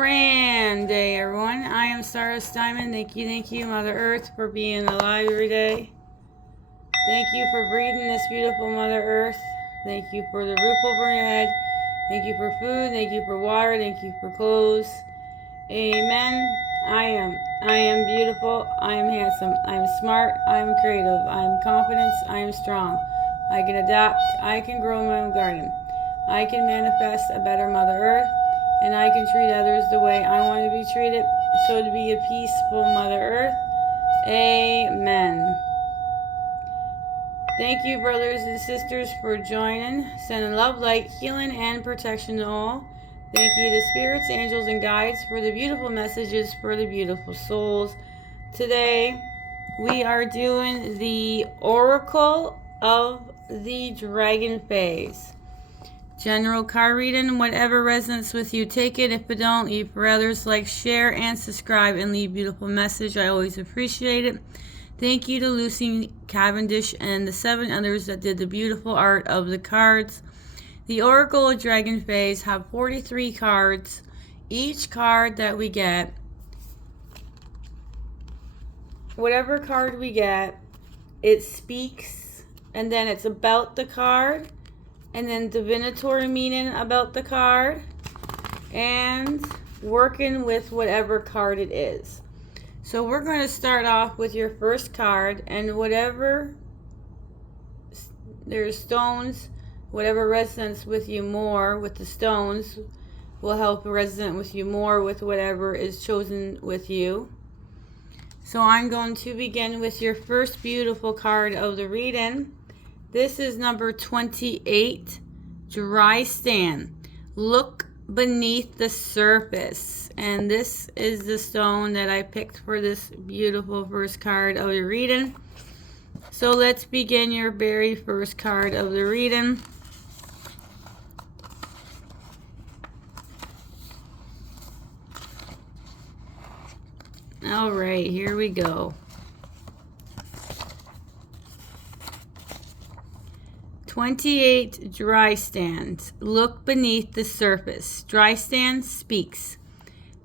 grand day, everyone. I am Stardust Diamond. Thank you, Mother Earth, for being alive every day. Thank you for breathing this beautiful Mother Earth. Thank you for the roof over your head. Thank you for food. Thank you for water. Thank you for clothes. Amen. I am beautiful. I am handsome. I am smart. I am creative. I am confident. I am strong. I can adapt. I can grow my own garden. I can manifest a better Mother Earth. And I can treat others the way I want to be treated. So to be a peaceful Mother Earth. Amen. Thank you, brothers and sisters, for joining. Sending love, light, healing, and protection to all. Thank you to spirits, angels, and guides for the beautiful messages for the beautiful souls. Today, we are doing the Oracle of the Dragonfae. General card reading, whatever resonates with you, take it. If it don't, leave for others. Like, share, and subscribe, and leave beautiful message. I always appreciate it. Thank you to Lucy Cavendish and the 7 others that did the beautiful art of the cards. The Oracle of Dragonfae have 43 cards. Each card that we get, whatever card we get, it speaks, and then it's about the card, and then divinatory meaning about the card, and working with whatever card it is. So we're going to start off with your first card, and whatever, there's stones, whatever resonates with you more with the stones will help resonate with you more with whatever is chosen with you. So I'm going to begin with your first beautiful card of the reading. This is number 28, Dry Stand. Look beneath the surface. And this is the stone that I picked for this beautiful first card of the reading. So let's begin your very first card of the reading. All right, here we go. 28, Dry Stand. Look beneath the surface. Dry Stand speaks.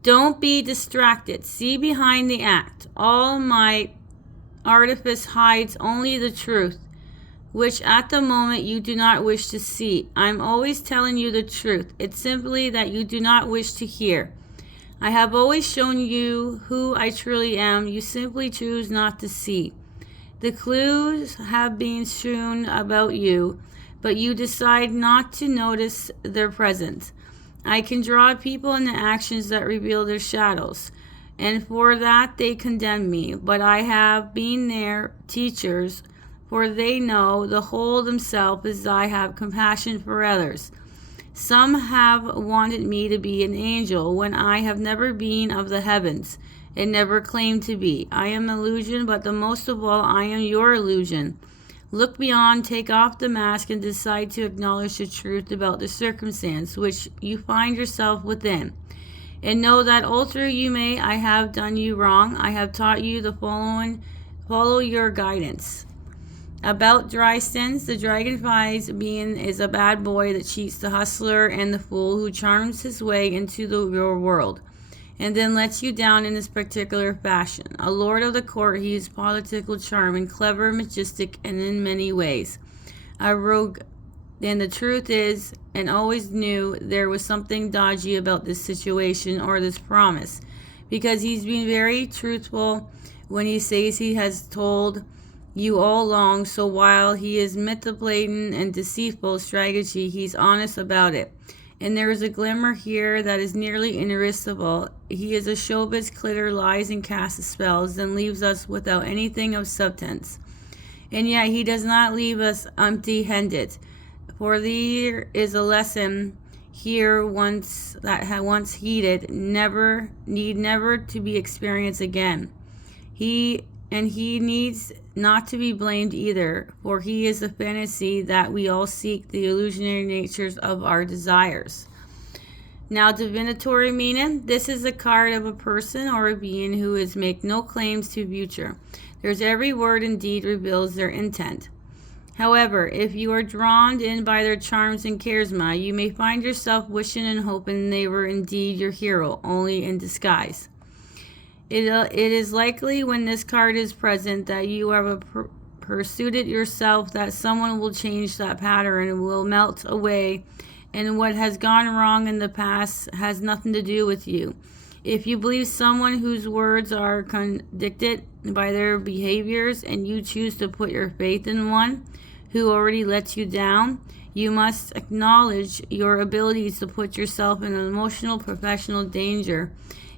Don't be distracted. See behind the act. All my artifice hides only the truth, which at the moment you do not wish to see. I'm always telling you the truth. It's simply that you do not wish to hear. I have always shown you who I truly am. You simply choose not to see. The clues have been strewn about you, but you decide not to notice their presence. I can draw people into actions that reveal their shadows, and for that they condemn me. But I have been their teachers, for they know the whole themselves as I have compassion for others. Some have wanted me to be an angel when I have never been of the heavens and never claimed to be. I am illusion, but the most of all, I am your illusion. Look beyond, take off the mask, and decide to acknowledge the truth about the circumstance which you find yourself within. And know that although you may, I have done you wrong. I have taught you the following, follow your guidance. About dry sins, the Dragonfae's being is a bad boy that cheats the hustler and the fool who charms his way into your world, and then lets you down in this particular fashion. A lord of the court, he is political charm and clever, majestic, and in many ways a rogue. And the truth is, and always knew, there was something dodgy about this situation or this promise, because he's been very truthful when he says he has told you all along. So while he is manipulating and deceitful strategy, he's honest about it. And there is a glimmer here that is nearly irresistible. He is a showbiz, clitter, lies, and casts spells, and leaves us without anything of substance. And yet he does not leave us empty-handed, for there is a lesson here once heeded, never to be experienced again. He needs not to be blamed either, for he is a fantasy that we all seek, the illusionary natures of our desires. Now, divinatory meaning. This is a card of a person or a being who is make no claims to future. There's every word and deed reveals their intent. However, if you are drawn in by their charms and charisma, you may find yourself wishing and hoping they were indeed your hero, only in disguise. It is likely when this card is present that you have pursued it yourself that someone will change that pattern and will melt away, and what has gone wrong in the past has nothing to do with you. If you believe someone whose words are contradicted by their behaviors and you choose to put your faith in one who already lets you down, you must acknowledge your abilities to put yourself in emotional, professional danger.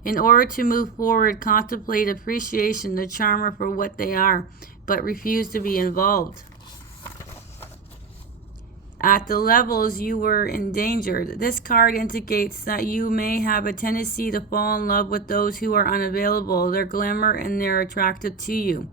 In order to move forward, contemplate appreciation, the charmer for what they are, but refuse to be involved. At the levels you were endangered, this card indicates that you may have a tendency to fall in love with those who are unavailable, their glamour, and they're attracted to you.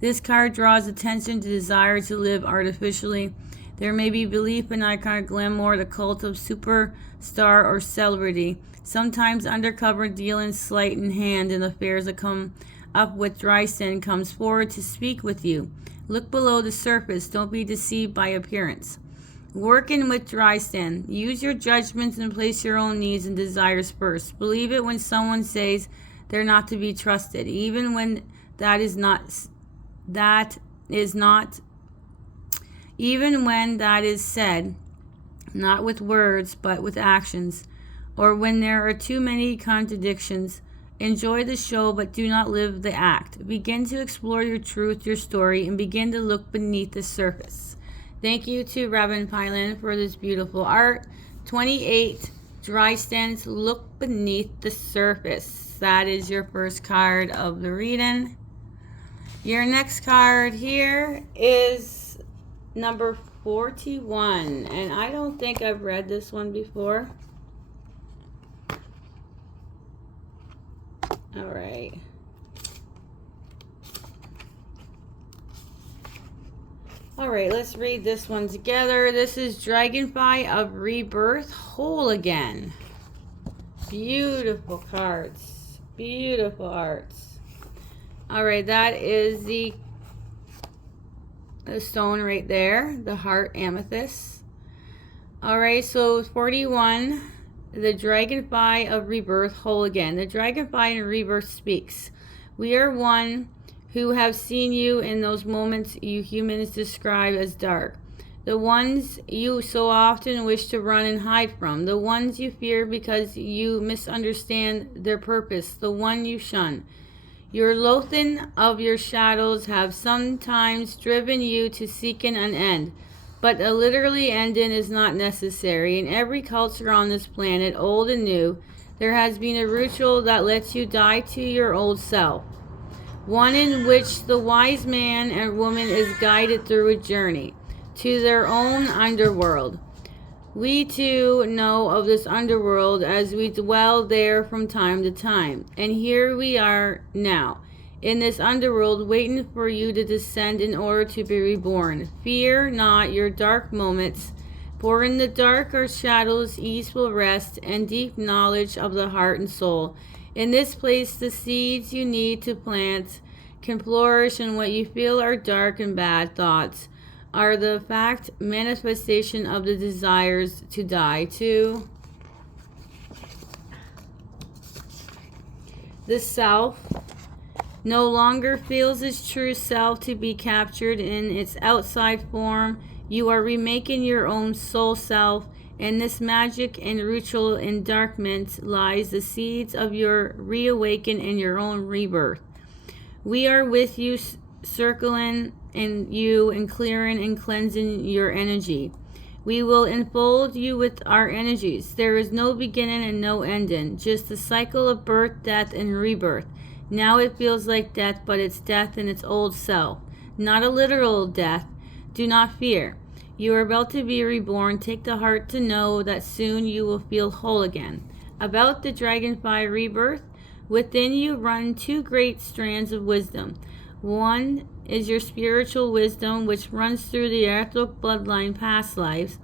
This card draws attention to desire to live artificially. There may be belief in iconic glamour, the cult of superstar or celebrity. Sometimes undercover dealing sleight in hand in affairs that come up with Dragonfae comes forward to speak with you. Look below the surface. Don't be deceived by appearance. Working with Dragonfae, use your judgments and place your own needs and desires first. Believe it when someone says they're not to be trusted, even when even when that is said, not with words but with actions, or when there are too many contradictions. Enjoy the show but do not live the act. Begin to explore your truth, your story, and begin to look beneath the surface. Thank you to Dragonfae for this beautiful art. 28 Dragonfae, look beneath the surface. That is your first card of the reading. Your next card here is number 41, and I don't think I've read this one before. All right. All right, let's read this one together. This is Dragonfae of Rebirth, Whole Again. Beautiful cards. Beautiful arts. All right, that is the stone right there, the heart amethyst. All right, so 41, the Dragonfae of Rebirth, Whole Again. The Dragonfae in Rebirth speaks. We are one who have seen you in those moments you humans describe as dark. The ones you so often wish to run and hide from. The ones you fear because you misunderstand their purpose. The one you shun. Your loathing of your shadows have sometimes driven you to seeking an end. But a literally ending is not necessary. In every culture on this planet, old and new, there has been a ritual that lets you die to your old self. One in which the wise man and woman is guided through a journey to their own underworld. We too know of this underworld as we dwell there from time to time. And here we are now, in this underworld, waiting for you to descend in order to be reborn. Fear not your dark moments, for in the darker shadows ease will rest, and deep knowledge of the heart and soul. In this place, the seeds you need to plant can flourish, and what you feel are dark and bad thoughts are the fact manifestation of the desires to die too. The self no longer feels its true self to be captured in its outside form. You are remaking your own soul self. In this magic and ritual endarkment lies the seeds of your reawaken and your own rebirth. We are with you, circling in you and clearing and cleansing your energy. We will enfold you with our energies. There is no beginning and no ending, just the cycle of birth, death, and rebirth. Now it feels like death, but it's death in its old self. Not a literal death. Do not fear. You are about to be reborn. Take the heart to know that soon you will feel whole again. About the Dragonfae rebirth, within you run two great strands of wisdom. One is your spiritual wisdom, which runs through the etheric bloodline past lives,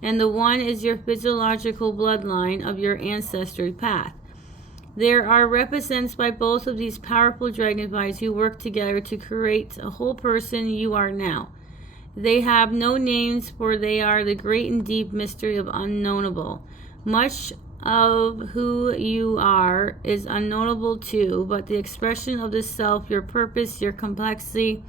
and the one is your physiological bloodline of your ancestry path. There are represents by both of these powerful dragonflies who work together to create a whole person you are now. They have no names, for they are the great and deep mystery of unknowable. Much of who you are is unknowable too, but the expression of the self, your purpose, your complexity,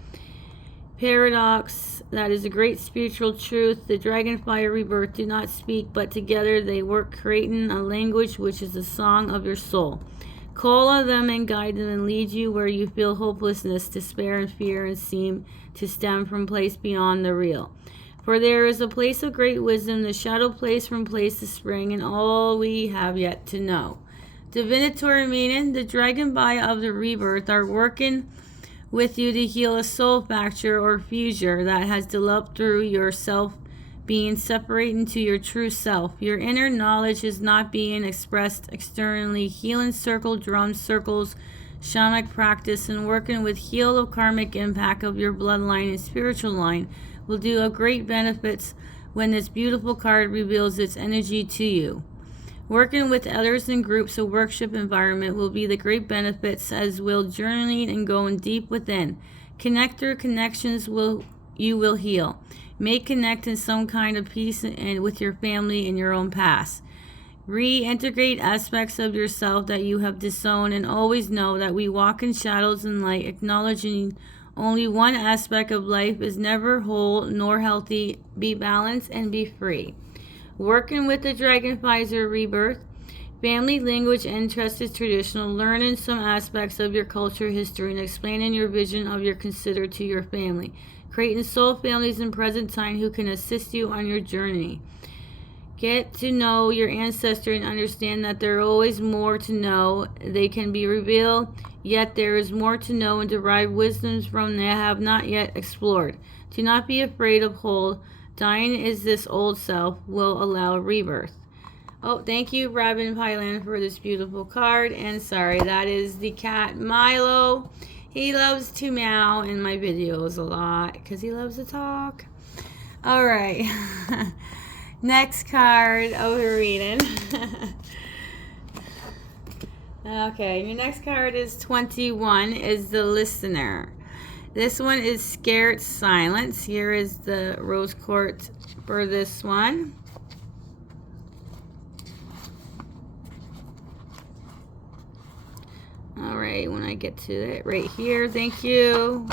paradox, that is a great spiritual truth. The Dragonfire rebirth do not speak, but together they work, creating a language which is the song of your soul. Call on them and guide them and lead you where you feel hopelessness, despair, and fear, and seem to stem from place beyond the real. For there is a place of great wisdom, the shadow place from place to spring, and all we have yet to know. Divinatory meaning, the Dragonfire of the rebirth are working with you to heal a soul fracture or fissure that has developed through yourself being separated into your true self. Your inner knowledge is not being expressed externally. Healing circle, drum circles, shamanic practice, and working with heal the karmic impact of your bloodline and spiritual line will do a great benefits when this beautiful card reveals its energy to you. Working with others in groups or workshop environment will be the great benefits, as will journaling and going deep within. Connector connections you will heal. May connect in some kind of peace and with your family and your own past. Reintegrate aspects of yourself that you have disowned, and always know that we walk in shadows and light, acknowledging only one aspect of life is never whole nor healthy. Be balanced and be free. Working with the Dragonfire rebirth, family, language, and trusted traditional, learning some aspects of your culture, history, and explaining your vision of your consider to your family. Creating soul families in present time who can assist you on your journey. Get to know your ancestry and understand that there are always more to know. They can be revealed, yet there is more to know and derive wisdoms from they have not yet explored. Do not be afraid of whole. Dying is this old self will allow rebirth. Oh, thank you, Robin Pyland, for this beautiful card. And sorry, that is the cat Milo. He loves to meow in my videos a lot because he loves to talk. All right. Next card we're reading. Okay, your next card is 21, is the listener. This one is Scared Silence. Here is the rose quartz for this one. All right, when I get to it right here, thank you.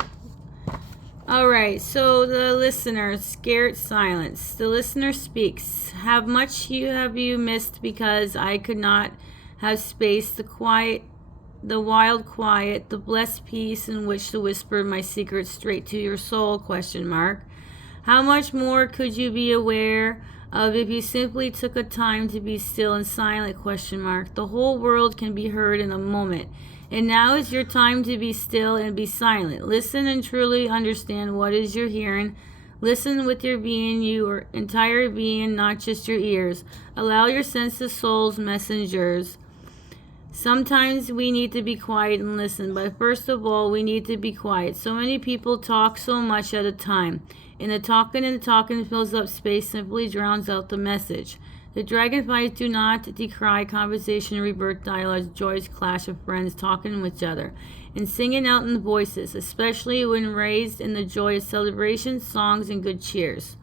All right, so the listener, Scared Silence. The listener speaks. Have you missed because I could not have space, the quiet, the wild quiet, the blessed peace in which to whisper my secrets straight to your soul, ? How much more could you be aware of if you simply took a time to be still and silent, ? The whole world can be heard in a moment. And now is your time to be still and be silent. Listen and truly understand what is you're hearing. Listen with your being, your entire being, not just your ears. Allow your senses, souls, messengers. Sometimes we need to be quiet and listen, but first of all, we need to be quiet. So many people talk so much at a time, and the talking fills up space, simply drowns out the message. The Dragonflies do not decry conversation, rebirth, dialogues, joyous clash of friends talking with each other, and singing out in the voices, especially when raised in the joy of celebrations, songs, and good cheers.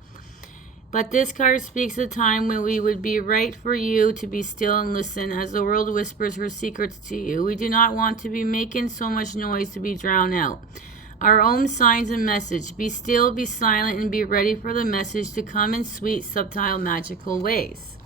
But this card speaks of a time when we would be right for you to be still and listen as the world whispers her secrets to you. We do not want to be making so much noise to be drowned out. Our own signs and message. Be still, be silent, and be ready for the message to come in sweet, subtle, magical ways.